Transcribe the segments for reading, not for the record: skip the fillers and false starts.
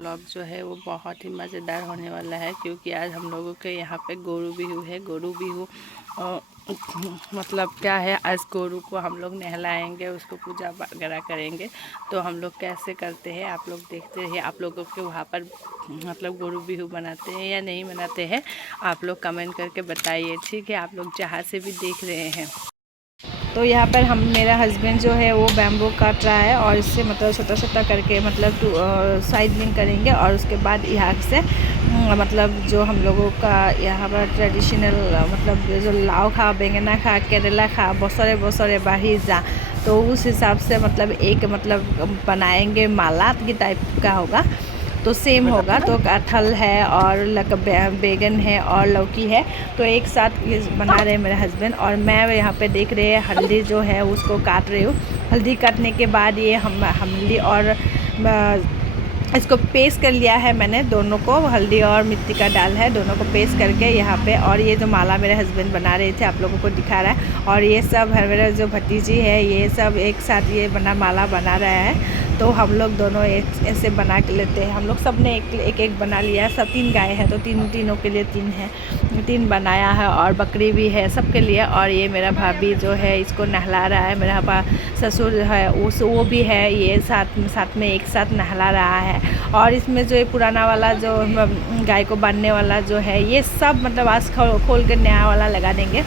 Vlog जो है वो बहुत ही मज़ेदार होने वाला है, क्योंकि आज हम लोगों के यहाँ पे गोरू बिहू है। गोरू बिहू मतलब क्या है, आज गोरू को हम लोग नहलाएंगे, उसको पूजा वगैरह करेंगे। तो हम लोग कैसे करते हैं आप लोग देखते रहिए। आप लोगों के वहाँ पर मतलब गोरू बिहू बनाते हैं या नहीं बनाते हैं, आप लोग कमेंट करके बताइए, ठीक है। आप लोग जहाँ से भी देख रहे हैं। तो यहाँ पर मेरा हस्बैंड जो है वो बैम्बू काट रहा है, और इससे मतलब छोटा छोटा करके मतलब साइडलिंग करेंगे। और उसके बाद यहाँ से मतलब जो हम लोगों का यहाँ पर ट्रेडिशनल मतलब जो लाव खा, बेंगना खा, केरला खा, बसरे बसरे बाढ़ी जा, तो उस हिसाब से मतलब एक मतलब बनाएंगे, माला की टाइप का होगा, तो सेम होगा। तो कटहल है और बैगन है और लौकी है, तो एक साथ ये बना रहे हैं मेरे हस्बैंड। और मैं यहाँ पे देख रहे हैं हल्दी जो है उसको काट रही हूँ। हल्दी काटने के बाद ये हल्दी और इसको पेस्ट कर लिया है मैंने, दोनों को, हल्दी और मिट्टी का डाल है, दोनों को पेस्ट करके यहाँ पे। और ये जो माला मेरे हस्बैंड बना रहे थे, आप लोगों को दिखा रहा है। और ये सब मेरा जो भतीजी है, ये सब एक साथ ये माला बना रहा है। तो हम लोग दोनों एक ऐसे बना के लेते हैं। हम लोग सब ने एक एक बना लिया है। सब 3 गाय है, तो तीनों के लिए 3 बनाया है, और बकरी भी है सबके लिए। और ये मेरा भाभी जो है इसको नहला रहा है। मेरा ससुर है वो भी है, ये साथ में एक साथ नहला रहा है। और इसमें जो ये पुराना वाला जो गाय को बांधने वाला जो है, ये सब मतलब आज खोल के नया वाला लगा देंगे।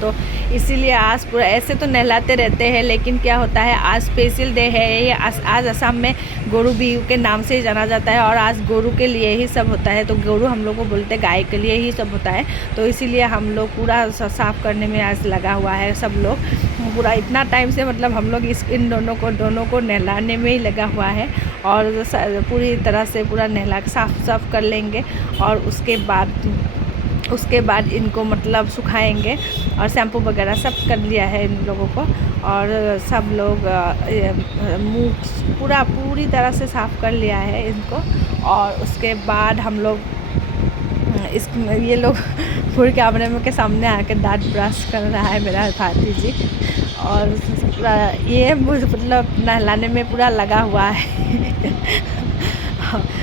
तो इसीलिए आज पूरा ऐसे तो नहलाते रहते हैं, लेकिन क्या होता है, आज स्पेशल डे है ये। आज असम में गोरू बिहू के नाम से ही जाना जाता है, और आज गोरू के लिए ही सब होता है। तो गोरू हम लोग को बोलते हैं, गाय के लिए ही सब होता है। तो इसीलिए हम लोग पूरा साफ़ करने में आज लगा हुआ है सब लोग। पूरा इतना टाइम से मतलब हम लोग इन दोनों को नहलाने में ही लगा हुआ है। और पूरी तरह से पूरा नहला साफ़ कर लेंगे। और उसके बाद इनको मतलब सुखाएंगे, और शैम्पू वगैरह सब कर लिया है इन लोगों को। और सब लोग मुँह पूरी तरह से साफ़ कर लिया है इनको। और उसके बाद हम लोग ये लोग पूरे कैमरे में के सामने आके दांत ब्रश कर रहा है मेरा भाती जी। और ये मतलब नहलाने में पूरा लगा हुआ है।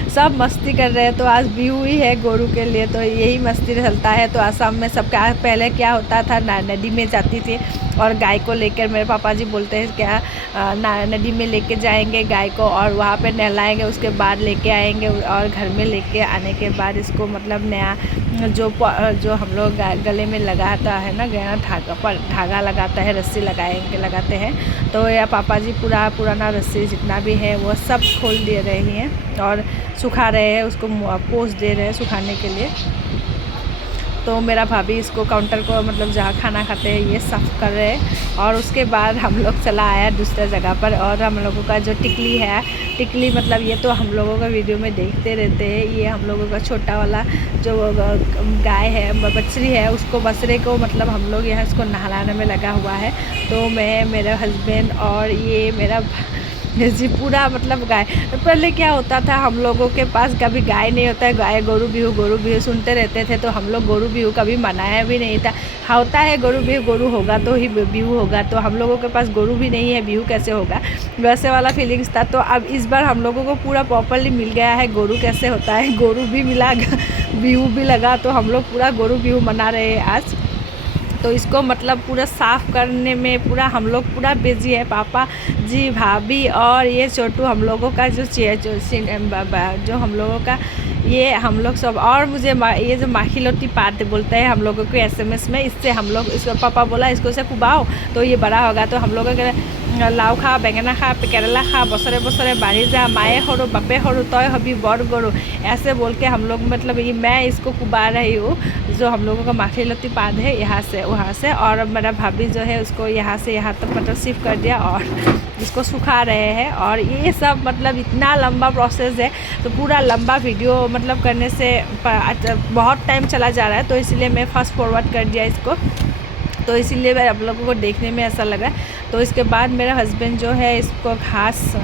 सब मस्ती कर रहे हैं। तो आज बिहू ही है गोरू के लिए, तो यही मस्ती चलता है। तो असम में सब क्या पहले क्या होता था, नदी में जाती थी और गाय को लेकर, मेरे पापा जी बोलते हैं क्या, नदी में लेके जाएंगे गाय को, और वहाँ पे नहलाएंगे, उसके बाद लेके आएंगे। और घर में लेके आने के बाद इसको मतलब नया जो हम लोग गले में लगाता है ना, गहना धागा लगाता है, रस्सी लगाते हैं। तो या पापा जी पूरा पुराना रस्सी जितना भी है वो सब खोल दे रहे हैं, और सुखा रहे हैं, उसको पोंछ दे रहे हैं सुखाने के लिए। तो मेरा भाभी इसको काउंटर को मतलब जहाँ खाना खाते हैं ये साफ़ कर रहे हैं। और उसके बाद हम लोग चला आया दूसरे जगह पर। और हम लोगों का जो टिकली मतलब ये तो हम लोगों का वीडियो में देखते रहते हैं। ये हम लोगों का छोटा वाला जो गाय है, बछड़ी है, उसको बछड़े को मतलब हम लोग यहाँ इसको नहलाने में लगा हुआ है। तो मैं, मेरा हस्बैंड और ये मेरा जी पूरा मतलब गाय। पहले क्या होता था, हम लोगों के पास कभी गाय नहीं होता है, गाय गोरू बिहू सुनते रहते थे, तो हम लोग गोरू बिहू कभी मनाया भी नहीं था। होता है गोरू बिहू, गोरू होगा तो ही बिहू होगा। तो हम लोगों के पास गोरू भी नहीं है, बिहू कैसे होगा, वैसे वाला फीलिंग्स था। तो अब इस बार हम लोगों को पूरा प्रॉपरली मिल गया है गोरू कैसे होता है, गोरू भी मिला, बिहू भी लगा। तो हम लोग पूरा गोरू बिहू मना रहे हैं आज। तो इसको मतलब पूरा साफ़ करने में पूरा हम लोग पूरा बिजी है, पापा जी, भाभी और ये छोटू, हम लोगों का जो हम लोगों का ये हम लोग सब। और मुझे ये जो माखिलोती पात बोलते हैं हम लोगों को SMS में, इससे हम लोग, इसको पापा बोला इसको से कुबाओ तो ये बड़ा होगा। तो हम लोगों के लाव खा, बेंगना खा, केरला खा, बसरे बसरे बाढ़ी जा, माए हरो बापे हरो तय हबी बड़ गरो, ऐसे बोल के हम लोग मतलब ये मैं इसको कुबा रही हूँ, जो हम लोगों का माखिलोती पात है, यहाँ से वहाँ से। और मेरा भाभी जो है उसको यहाँ से यहाँ तक मतलब शिफ्ट कर दिया, और इसको सुखा रहे हैं। और ये सब मतलब इतना लंबा प्रोसेस है, तो पूरा लंबा वीडियो मतलब करने से बहुत टाइम चला जा रहा है। तो इसलिए मैं फास्ट फॉरवर्ड कर दिया इसको, तो इसीलिए आप लोगों को देखने में ऐसा लगा। तो इसके बाद मेरा हस्बैंड जो है इसको घास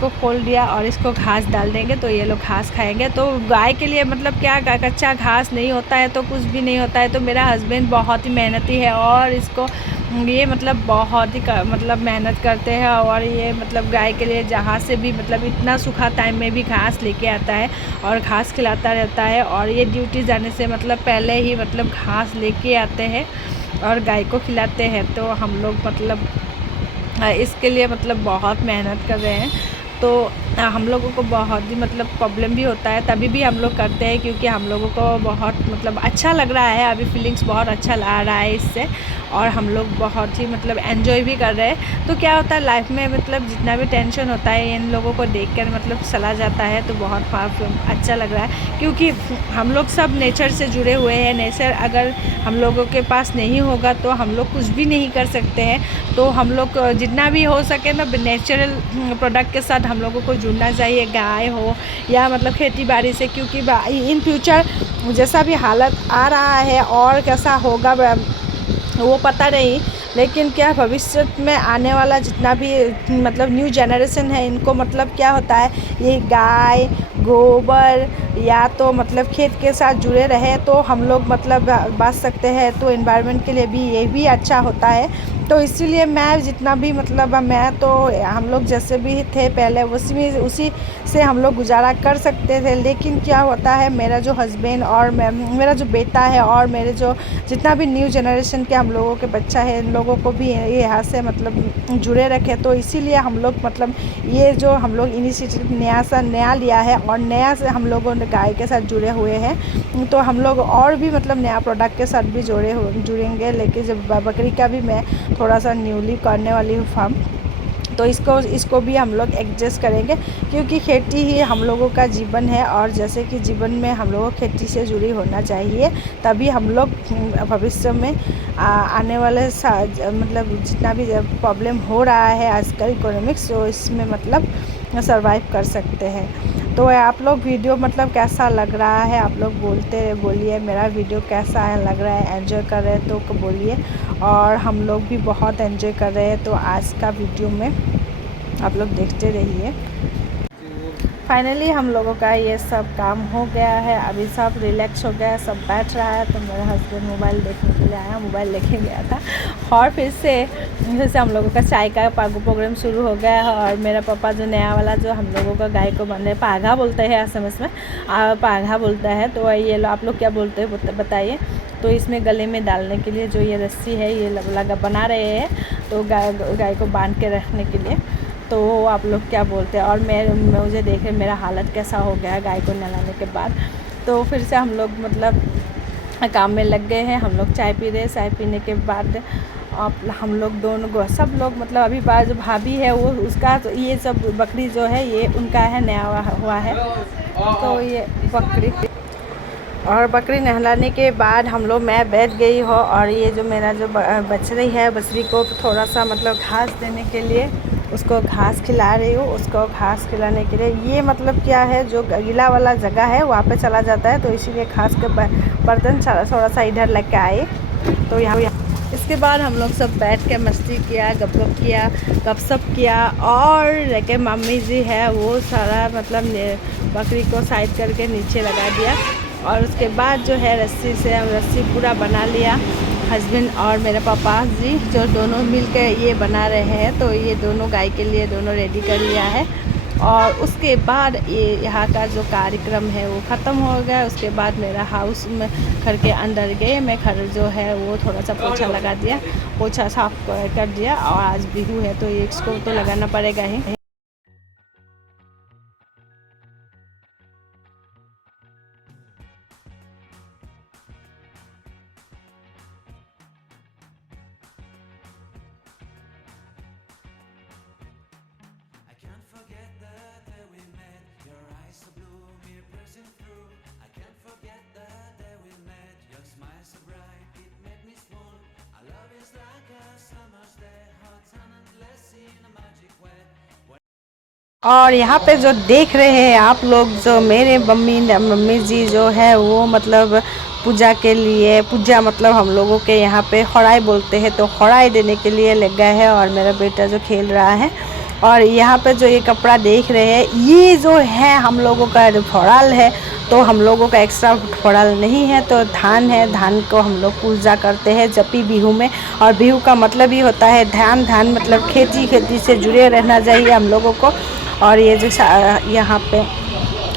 को खोल दिया, और इसको घास डाल देंगे, तो ये लोग घास खाएंगे। तो गाय के लिए मतलब क्या, कच्चा घास नहीं होता है तो कुछ भी नहीं होता है। तो मेरा हस्बैंड बहुत ही मेहनती है, और इसको ये मतलब बहुत ही मतलब मेहनत करते हैं। और ये मतलब गाय के लिए जहाँ से भी मतलब इतना सूखा टाइम में भी घास लेके आता है और घास खिलाता रहता है। और ये ड्यूटी जाने से मतलब पहले ही मतलब घास लेके आते हैं और गाय को खिलाते हैं। तो हम लोग मतलब इसके लिए मतलब बहुत मेहनत कर रहे हैं। तो हम लोगों को बहुत ही मतलब प्रॉब्लम भी होता है, तभी भी हम लोग करते हैं क्योंकि हम लोगों को बहुत मतलब अच्छा लग रहा है। अभी फीलिंग्स बहुत अच्छा आ रहा है इससे, और हम लोग बहुत ही मतलब एंजॉय भी कर रहे हैं। तो क्या होता है लाइफ में मतलब जितना भी टेंशन होता है इन लोगों को देखकर मतलब चला जाता है। तो बहुत अच्छा लग रहा है क्योंकि हम लोग सब नेचर से जुड़े हुए हैं। नेचर अगर हम लोगों के पास नहीं होगा तो हम लोग कुछ भी नहीं कर सकते हैं। तो हम लोग जितना भी हो सके ना नेचुरल प्रोडक्ट के साथ हम लोगों को जुड़ना चाहिए, गाय हो या मतलब खेती बाड़ी से, क्योंकि इन फ्यूचर जैसा भी हालत आ रहा है और कैसा होगा वो पता नहीं। लेकिन क्या भविष्य में आने वाला जितना भी मतलब न्यू जनरेशन है इनको मतलब क्या होता है ये गाय गोबर या तो मतलब खेत के साथ जुड़े रहे तो हम लोग मतलब बच सकते हैं। तो एनवायरनमेंट के लिए भी ये भी अच्छा होता है। तो इसीलिए मैं जितना भी मतलब मैं तो हम लोग जैसे भी थे पहले उसी से हम लोग गुजारा कर सकते थे। लेकिन क्या होता है मेरा जो हस्बैंड और मेरा जो बेटा है और मेरे जो जितना भी न्यू जनरेशन के हम लोगों के बच्चा है इन लोगों को भी यहाँ से मतलब जुड़े रखे। तो इसीलिए हम लोग मतलब ये जो हम लोग इनिशिएटिव नया लिया है और नया से हम लोगों ने गाय के साथ जुड़े हुए हैं। तो हम लोग और भी मतलब नया प्रोडक्ट के साथ भी जुड़ेंगे। लेकिन जब बकरी का भी मैं थोड़ा सा न्यूली करने वाली हूँ फार्म, तो इसको भी हम लोग एडजस्ट करेंगे क्योंकि खेती ही हम लोगों का जीवन है। और जैसे कि जीवन में हम लोगों को खेती से जुड़ी होना चाहिए, तभी हम लोग भविष्य में आने वाले मतलब जितना भी प्रॉब्लम हो रहा है आजकल इकोनॉमिक्स, तो इसमें मतलब सर्वाइव कर सकते हैं। तो आप लोग वीडियो मतलब कैसा लग रहा है आप लोग बोलिए मेरा वीडियो कैसा है लग रहा है, एंजॉय कर रहे हैं तो बोलिए। और हम लोग भी बहुत एंजॉय कर रहे हैं। तो आज का वीडियो में आप लोग देखते रहिए। फाइनली हम लोगों का ये सब काम हो गया है, अभी सब रिलैक्स हो गया है, सब बैठ रहा है। तो मेरा हस्बैंड मोबाइल देखने के लिए आया, मोबाइल लेके गया था। और फिर से हम लोगों का चाय का प्रोग्राम शुरू हो गया है। और मेरा पापा जो नया वाला जो हम लोगों का गाय को बन रहे पाघा बोलते हैं असमस में, पाघा बोलता है। तो ये लो आप लोग क्या बोलते हैं बताइए। तो इसमें गले में डालने के लिए जो ये रस्सी है ये लगा बना रहे हैं, तो गाय को बांध के रखने के लिए। तो आप लोग क्या बोलते हैं। और मुझे देखे मेरा हालत कैसा हो गया गाय को नहलाने के बाद। तो फिर से हम लोग मतलब काम में लग गए हैं। हम लोग चाय पी रहे हैं। चाय पीने के बाद हम लोग दोनों सब लोग मतलब अभी जो भाभी है वो उसका तो ये सब बकरी जो है ये उनका है, नया हुआ है। तो ये बकरी नहलाने के बाद हम लोग मैं बैठ गई हो। और ये जो मेरा जो बछड़ी है, बछड़ी को थोड़ा सा मतलब घास देने के लिए उसको घास खिला रही हूँ। उसको घास खिलाने के लिए ये मतलब क्या है जो गीला वाला जगह है वहाँ पे चला जाता है, तो इसीलिए घास के बर्तन थोड़ा सा इधर लेके आए। तो यहाँ इसके बाद हम लोग सब बैठ के मस्ती किया, गपशप किया। और लेके मम्मी जी है वो सारा मतलब बकरी को साइड करके नीचे लगा दिया। और उसके बाद जो है रस्सी से हम रस्सी पूरा बना लिया। हस्बैंड और मेरे पापा जी जो दोनों मिल के ये बना रहे हैं, तो ये दोनों गाय के लिए दोनों रेडी कर लिया है। और उसके बाद ये यहाँ का जो कार्यक्रम है वो ख़त्म हो गया। उसके बाद मेरा हाउस में घर के अंदर गए, मैं घर जो है वो थोड़ा सा पोछा लगा दिया, पोछा साफ कर दिया। और आज बिहू है तो इसको तो लगाना पड़ेगा ही। और यहाँ पे जो देख रहे हैं आप लोग, जो मेरे मम्मी जी जो है वो मतलब पूजा के लिए पूजा मतलब हम लोगों के यहाँ पे हड़ाई बोलते हैं, तो हड़ाई देने के लिए लग गए हैं। और मेरा बेटा जो खेल रहा है। और यहाँ पे जो ये कपड़ा देख रहे हैं ये जो है हम लोगों का फड़ाल है। तो हम लोगों का एक्स्ट्रा फल नहीं है, तो धान है, धान को हम लोग पूजा करते हैं जब भी बिहू में। और बिहू का मतलब ही होता है ध्यान, धान मतलब खेती से जुड़े रहना चाहिए हम लोगों को। और ये जो यहाँ पे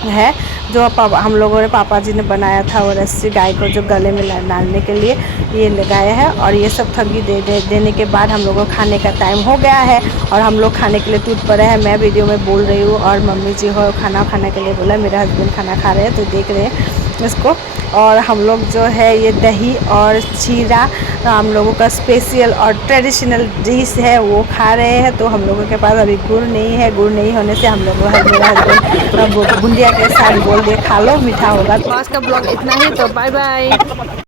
है जो हम लोगों ने पापा जी ने बनाया था वो रस्सी गाय को जो गले में डालने के लिए ये लगाया है। और ये सब ठगी देने के बाद हम लोगों को खाने का टाइम हो गया है और हम लोग खाने के लिए टूट पड़े हैं। मैं वीडियो में बोल रही हूँ और मम्मी जी हो खाना खाने के लिए बोला, मेरे हस्बैंड खाना खा रहे हैं तो देख रहे हैं इसको। और हम लोग जो है ये दही और चीरा हम लोगों का स्पेशल और ट्रेडिशनल डिश है वो खा रहे हैं। तो हम लोगों के पास अभी गुड़ नहीं है, गुड़ नहीं होने से हम लोग मेरा हस्बैंड बुंदिया के साथ बोल दिए खा लो मीठा होगा। तो आज का ब्लॉग इतना ही, तो बाय बाय।